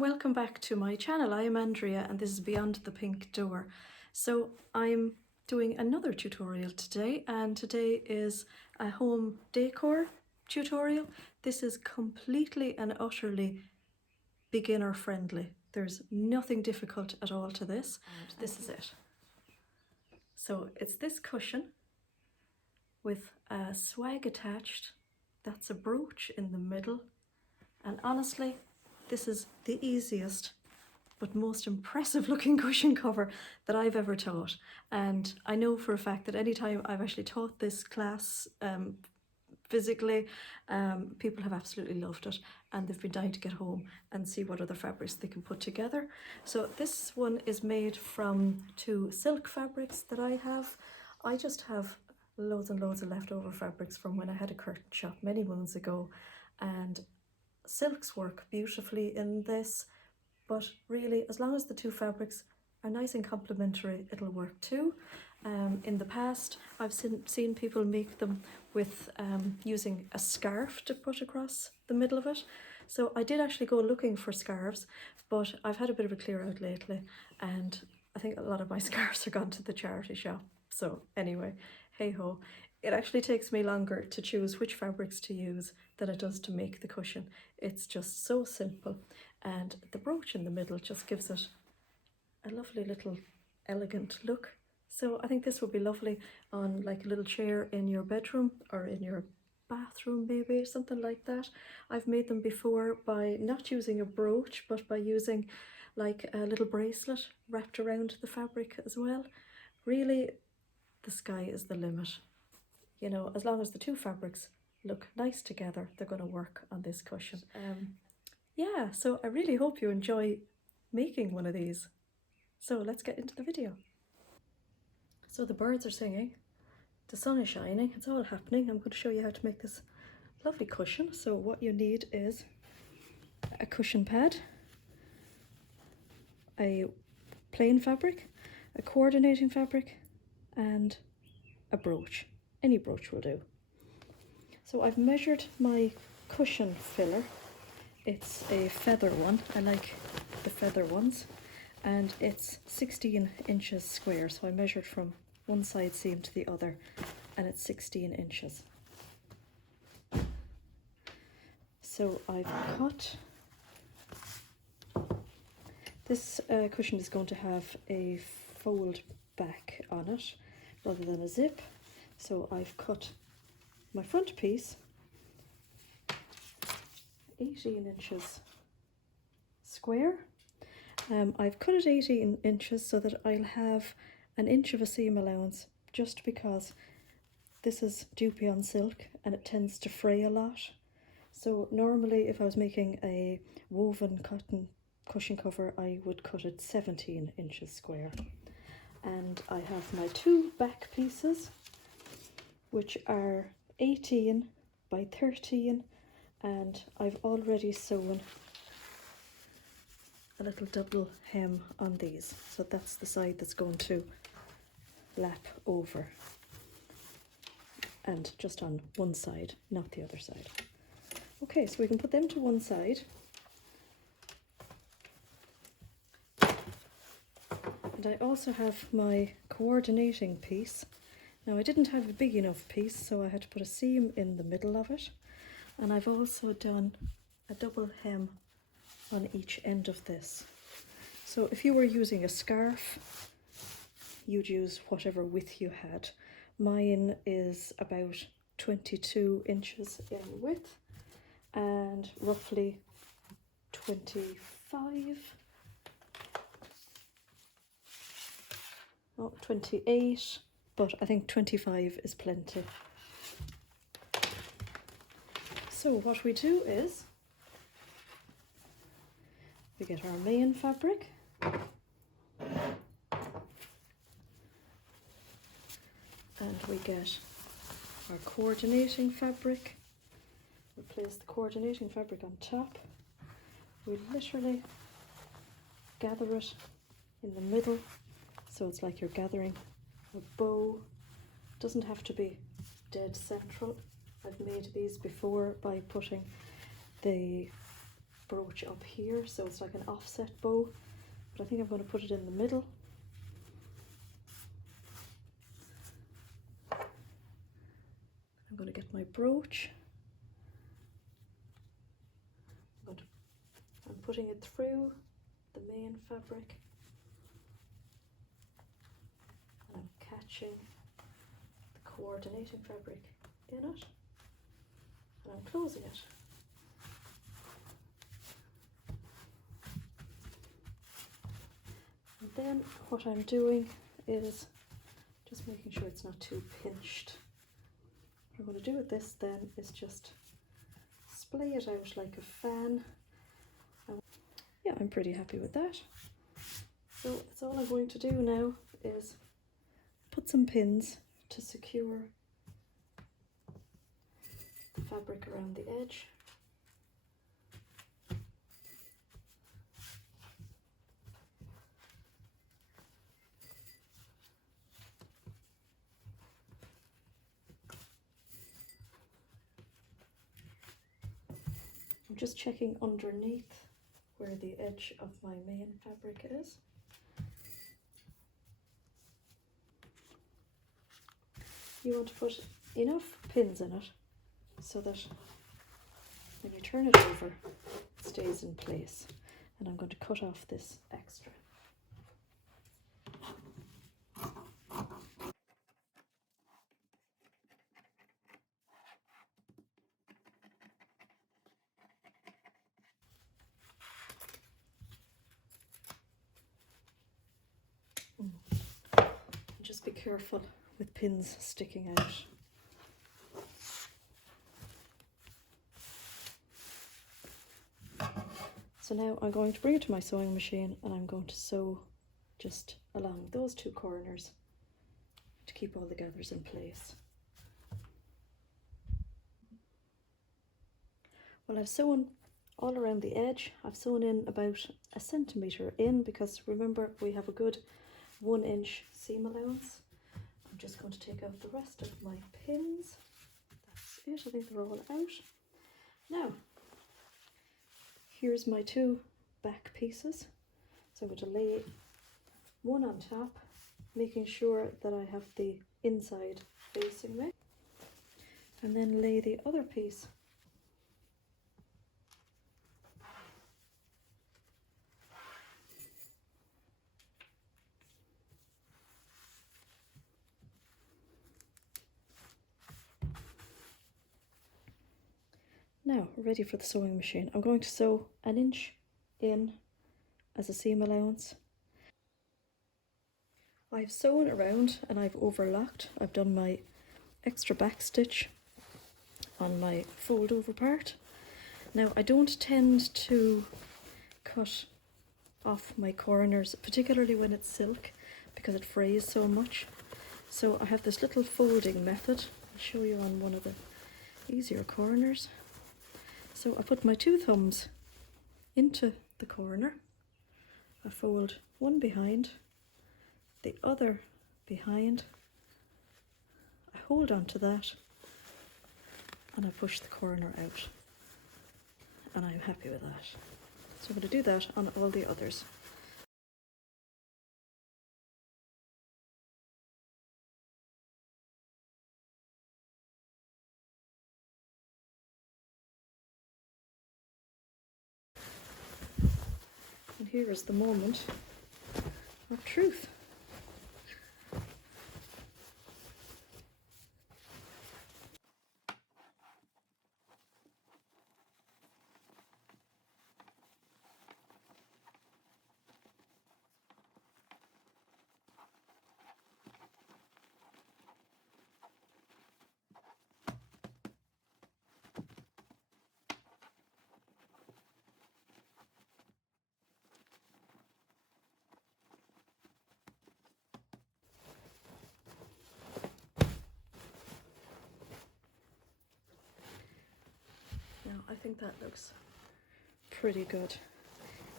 and welcome back to my channel. I am Andrea and this is Beyond the Pink Door. So I'm doing another tutorial today, and today is a home decor tutorial. This is completely and utterly beginner friendly. There's nothing difficult at all to this, and this is it. So it's this cushion with a swag attached. That's a brooch in the middle, and honestly this is the easiest but most impressive looking cushion cover that I've ever taught. And I know for a fact that anytime I've actually taught this class physically, people have absolutely loved it and they've been dying to get home and see what other fabrics they can put together. So this one is made from two silk fabrics that I have. I just have loads and loads of leftover fabrics from when I had a curtain shop many moons ago, and silks work beautifully in this, but really as long as the two fabrics are nice and complementary, it'll work too. In the past I've seen people make them with using a scarf to put across the middle of it. So I did actually go looking for scarves, but I've had a bit of a clear out lately and I think a lot of my scarves are gone to the charity shop. So anyway, hey ho. It actually takes me longer to choose which fabrics to use than it does to make the cushion. It's just so simple, and the brooch in the middle just gives it a lovely little elegant look. So I think this would be lovely on like a little chair in your bedroom or in your bathroom, maybe something like that. I've made them before by not using a brooch but by using like a little bracelet wrapped around the fabric as well. Really, the sky is the limit. You know, as long as the two fabrics look nice together, they're going to work on this cushion. Yeah, so I really hope you enjoy making one of these. So let's get into the video. So the birds are singing, the sun is shining, it's all happening. I'm going to show you how to make this lovely cushion. So what you need is a cushion pad, a plain fabric, a coordinating fabric, and a brooch. Any brooch will do. So I've measured my cushion filler. It's a feather one. I like the feather ones, and it's 16 inches square. So I measured from one side seam to the other, and it's 16 inches. So I've cut. This cushion is going to have a fold back on it rather than a zip. So I've cut my front piece 18 inches square. I've cut it 18 inches so that I'll have an inch of a seam allowance, just because this is dupion silk and it tends to fray a lot. So normally if I was making a woven cotton cushion cover, I would cut it 17 inches square. And I have my two back pieces, which are 18 by 13, and I've already sewn a little double hem on these. So that's the side that's going to lap over, and just on one side, not the other side. Okay, so we can put them to one side. And I also have my coordinating piece. Now I didn't have a big enough piece, so I had to put a seam in the middle of it. And I've also done a double hem on each end of this. So if you were using a scarf, you'd use whatever width you had. Mine is about 22 inches in width and roughly 28, but I think 25 is plenty. So what we do is we get our main fabric, and we get our coordinating fabric. We place the coordinating fabric on top. We literally gather it in the middle, so it's like you're gathering a bow. It doesn't have to be dead central. I've made these before by putting the brooch up here, so it's like an offset bow, but I think I'm going to put it in the middle. I'm going to get my brooch. I'm putting it through the main fabric, and I'm catching the coordinating fabric in it, and I'm closing it. And then what I'm doing is just making sure it's not too pinched. What I'm going to do with this then is just splay it out like a fan. Yeah, I'm pretty happy with that. So that's all I'm going to do now is put some pins to secure the fabric around the edge. I'm just checking underneath where the edge of my main fabric is. You want to put enough pins in it so that when you turn it over, it stays in place. And I'm going to cut off this extra. Just be careful with pins sticking out. So now I'm going to bring it to my sewing machine and I'm going to sew just along those two corners to keep all the gathers in place. Well, I've sewn all around the edge. I've sewn in about 1 centimetre in, because remember we have a good 1 inch seam allowance. I'm just going to take out the rest of my pins. That's it, I think they're all out. Now, here's my 2 back pieces. So I'm going to lay one on top, making sure that I have the inside facing me, and then lay the other piece Now, ready for the sewing machine. I'm going to sew 1 inch in as a seam allowance. I've sewn around and I've overlocked. I've done my extra back stitch on my fold over part. Now, I don't tend to cut off my corners, particularly when it's silk, because it frays so much. So I have this little folding method. I'll show you on one of the easier corners. So I put my 2 thumbs into the corner. I fold one behind, the other behind. I hold on to that and I push the corner out. And I'm happy with that. So I'm going to do that on all the others. And here is the moment of truth. Now, I think that looks pretty good.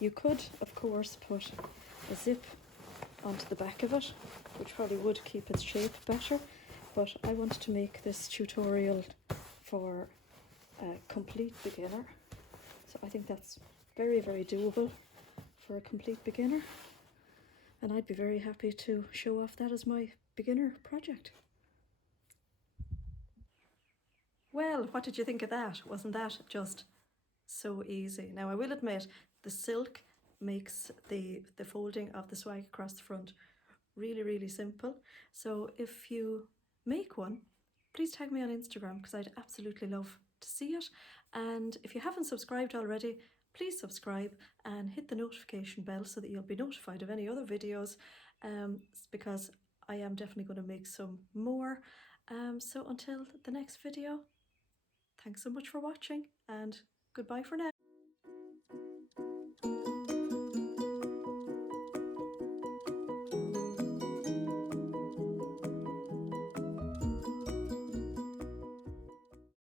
You could, of course, put a zip onto the back of it, which probably would keep its shape better, but I wanted to make this tutorial for a complete beginner, so I think that's very, very doable for a complete beginner. And I'd be very happy to show off that as my beginner project. Well, what did you think of that? Wasn't that just so easy? Now, I will admit, the silk makes the folding of the swag across the front really, really simple. So if you make one, please tag me on Instagram because I'd absolutely love to see it. And if you haven't subscribed already, please subscribe and hit the notification bell so that you'll be notified of any other videos, because I am definitely going to make some more. So until the next video, thanks so much for watching and goodbye for now.